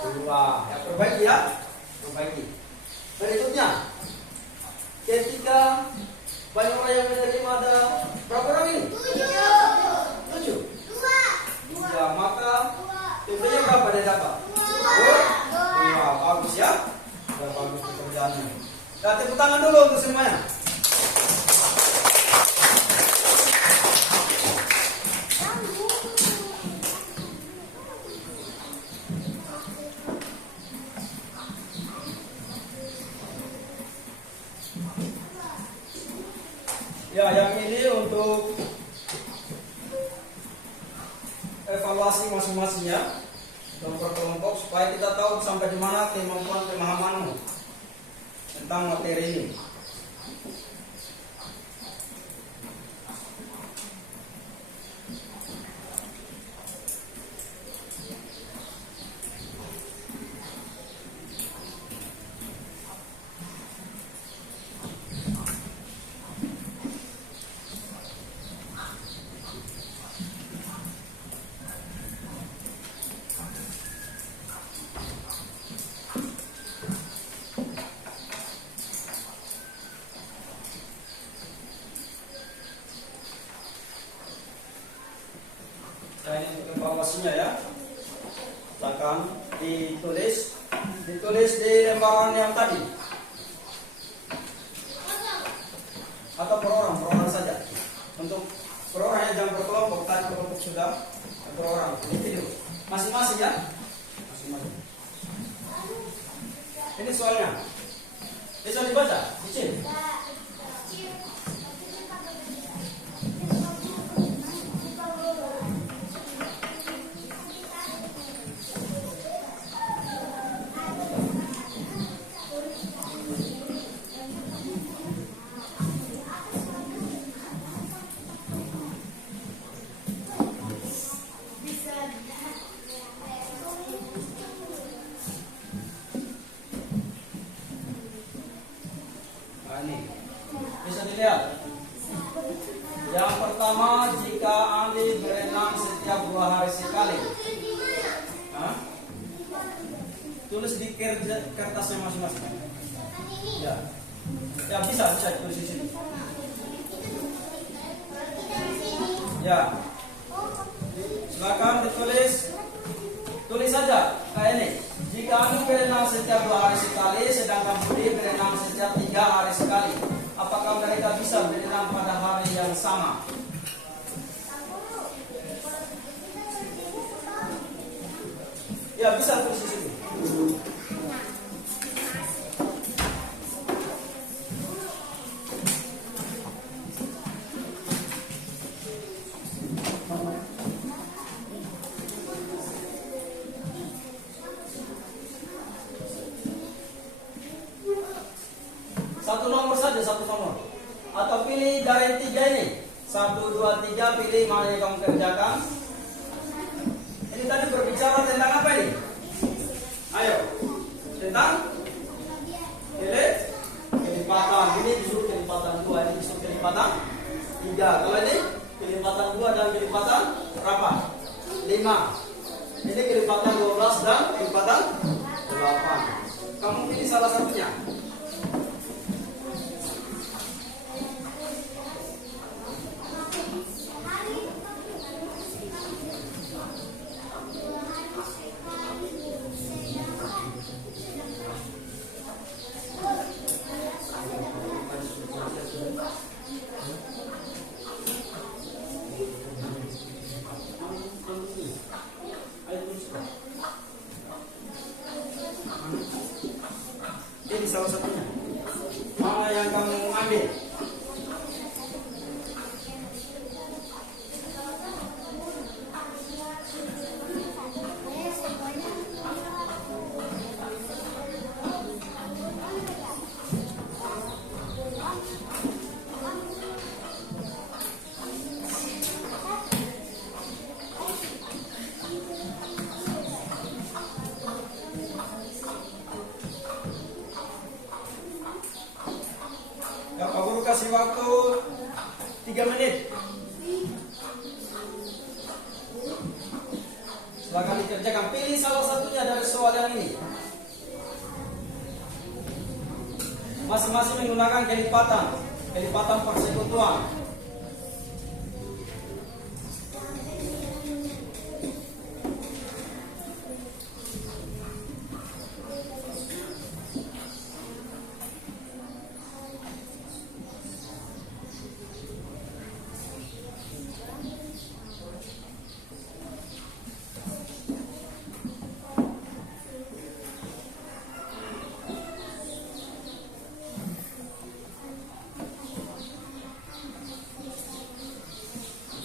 2. Ya, perbaiki ya. Perbaiki. Berikutnya, ketika banyak orang yang menerima ada berapa orang ini? 7. 2. Ya, maka pempeknya berapa dia dapat? 2. Bagus ya. Sudah bagus pekerjaannya. Dan tepuk tangan dulu untuk semuanya. Ya, yang ini untuk evaluasi masing-masingnya kelompok supaya kita tahu sampai di mana kemampuan pemahamanmu tentang materi ini. Nah, ini untuk evaluasinya ya. Silakan ditulis di lembaran yang tadi. Atau per orang saja. Untuk per orang ya, jangan berkelompok. Tadi kelompok sudah, per orang. Ini video. Masing-masing ya. Masing-masing. Ini soalnya. Bisa dibaca? Izin. Bisa dilihat. Yang pertama, jika Ali berenang setiap 2 hari sekali. Hah? Tulis di kertasnya masing-masing. Ya. Ya bisa tulis di sini. Ya. Silakan ditulis. Tulis saja kayak ini. Jika Anu berenang setiap 2 hari sekali, sedangkan Budi berenang setiap 3 hari sekali, apakah mereka bisa berenang pada hari yang sama? Ya bisa tulis di sini. Satu nomor saja, satu nomor. Atau pilih dari 3 ini. 1, 2, 3, pilih mana yang kamu kerjakan. Ini tadi berbicara tentang apa ini? Ayo. Tentang kelipatan. Ini disuruh kelipatan 2, ini disuruh kelipatan 3. Kalau ini kelipatan 2 dan kelipatan berapa? 5. Ini kelipatan 12 dan kelipatan 8. Kamu pilih salah satunya. Ini salah satunya. Mana yang kamu ambil? Pak Guru kasih waktu 3 menit. Silakan dikerjakan. Pilih salah satunya dari soal yang ini. Masing-masing menggunakan kelipatan persekutuan.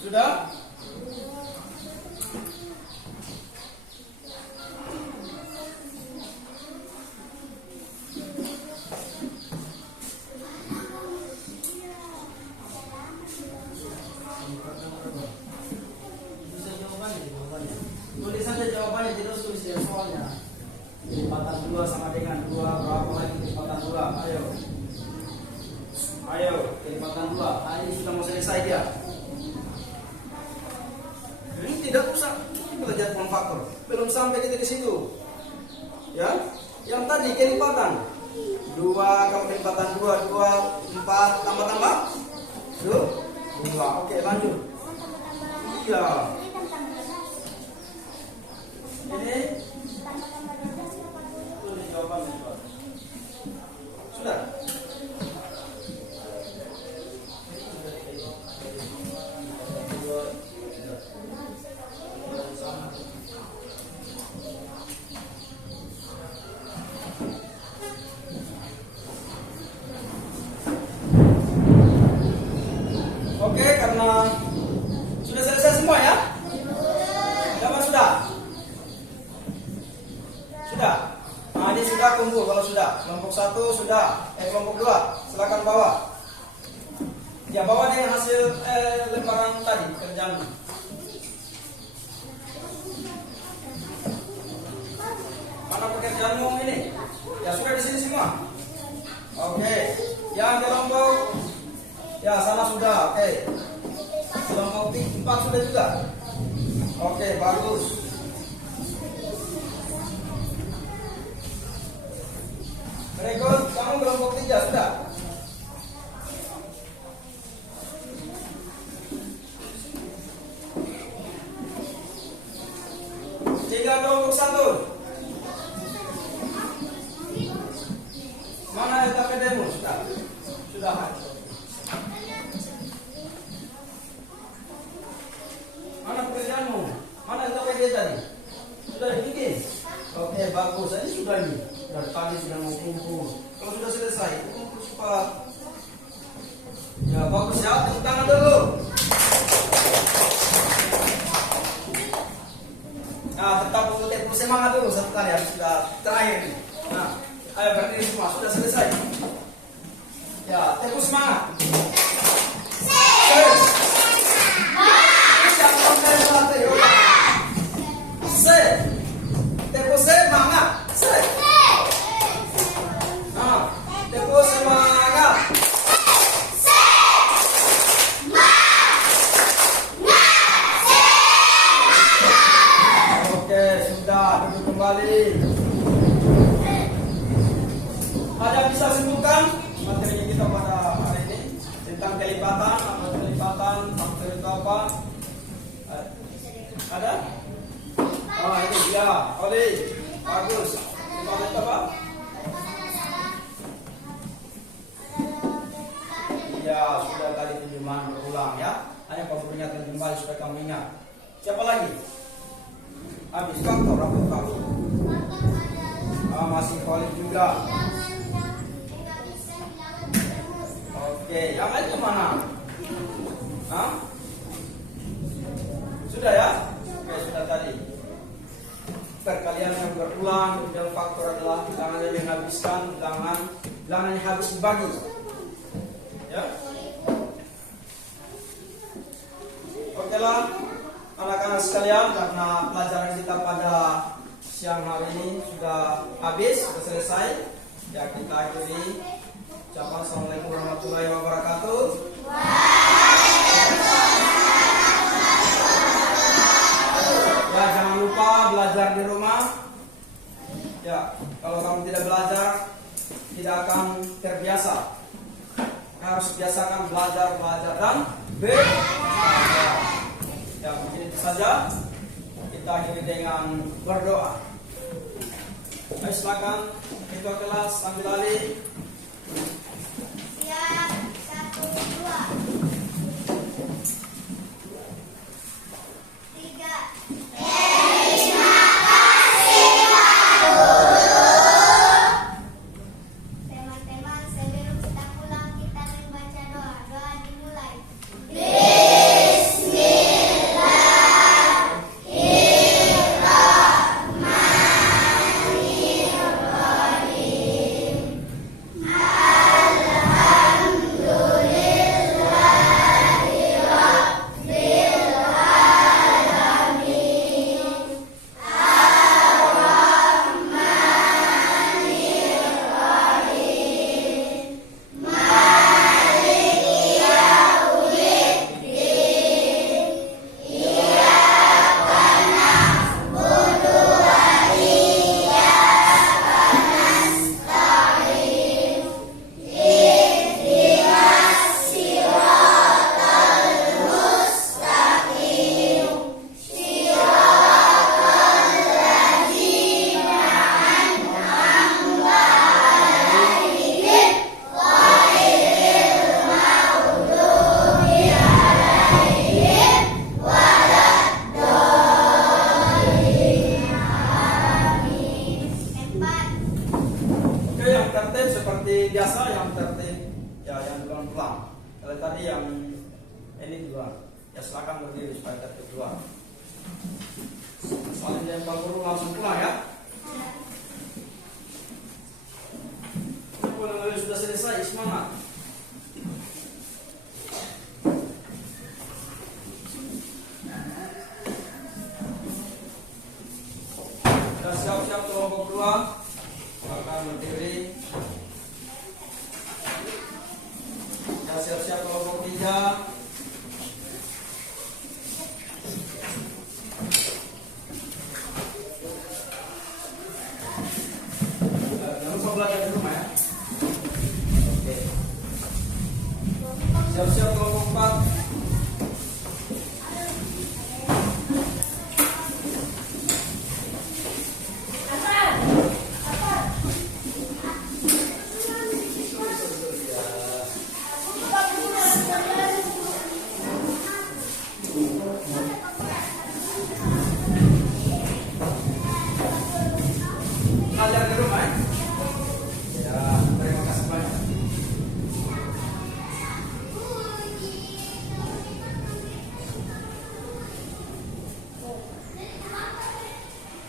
Sudah? Tulis saja jawabannya, terus tulis ya soalnya. Kelipatan 2 sama dengan 2, berapa lagi kelipatan 2? Ayo. Ayo, kelipatan 2. Ini sudah mau selesai dia. Ini tidak usah belajar form faktor. Belum sampai kita di situ. Ya. Yang tadi kelipatan 2, kalau kelipatan 2, 4 tambah 2. Oke, lanjut. Iya. Ini tulis jawabannya. Sudah. Oke, karena sudah selesai semua ya? Siapa sudah? Sudah? Nah, ini sudah kumpul kalau sudah. Kelompok 1 sudah. Kelompok 2 silakan bawa. Ya, bawa dengan hasil lembaran tadi kerjaan. Mana pekerjaanmu ini? Ya sudah di sini semua. Oke. Yang kelompok Ya, sana sudah. Oke. Kelompok 4 sudah juga. Oke, bagus. Rekod, kamu kelompok 3 sudah. Tinggal kelompok 1. Mana LKPD-mu? Sudah. Sudah. Mana pekerjaanmu? Mana LKPD tadi? Sudah dibikin? Oke, bagus. Ini sudah ini. Dari tadi sudah mau kumpul. Kalau sudah selesai, kumpul cepat. Ya, bagus ya. Tepuk tangan dulu. Nah, tetap untuk semangat dulu satu kali ya. Sudah terakhir nih. Nah, ayo berdiri semua. Sudah selesai. Ya, tepuk semangat. Tepuk semangat. Nah, tepuk semangat. Oke, sudah duduk kembali. Ada yang bisa simpulkan materi kita pada hari ini tentang kelipatan, apa kelipatan, faktor itu apa? Ada? Oh, ini dia. Oli, bagus. Kelipatan itu apa? Ya, sudah tadi terjemahan berulang ya. Hanya kamu ingatkan kembali supaya kamu ingat. Siapa lagi? Habis faktor, apa faktor? Masih Khalid juga. Oke, yang lain kemana? Hah? Sudah ya? Oke, sudah tadi. Perkalian yang berulang, kemudian faktor adalah bilangan yang menghabiskan, bilangan yang habis dibagi. Ya? Oke lah, anak-anak sekalian, karena pelajaran kita pada siang hari ini sudah habis, sudah selesai. Ya, kita akhiri. Ucapan Assalamualaikum warahmatullahi wabarakatuh. Ya, jangan lupa belajar di rumah. Ya, kalau kamu tidak belajar, tidak akan terbiasa. Harus biasakan belajar dan belajar. Ya, mungkin itu saja. Kita akhiri dengan berdoa. Ayo silakan ketua kelas ambil alih. Siap, 1, 2, 3. Teman-teman, sebelum kita pulang, kita membaca doa. Doa dimulai. Seperti biasa yang tertib ya, yang pulang-pulang. Kalau tadi yang ini dua, ya silakan berdiri supaya tertib dua. Soalnya yang Pak Guru langsung pulang ya. Kalau sudah selesai, semangat. Sudah siap-siap kelompok 2 akan berdiri. Siap-siap kelompok meja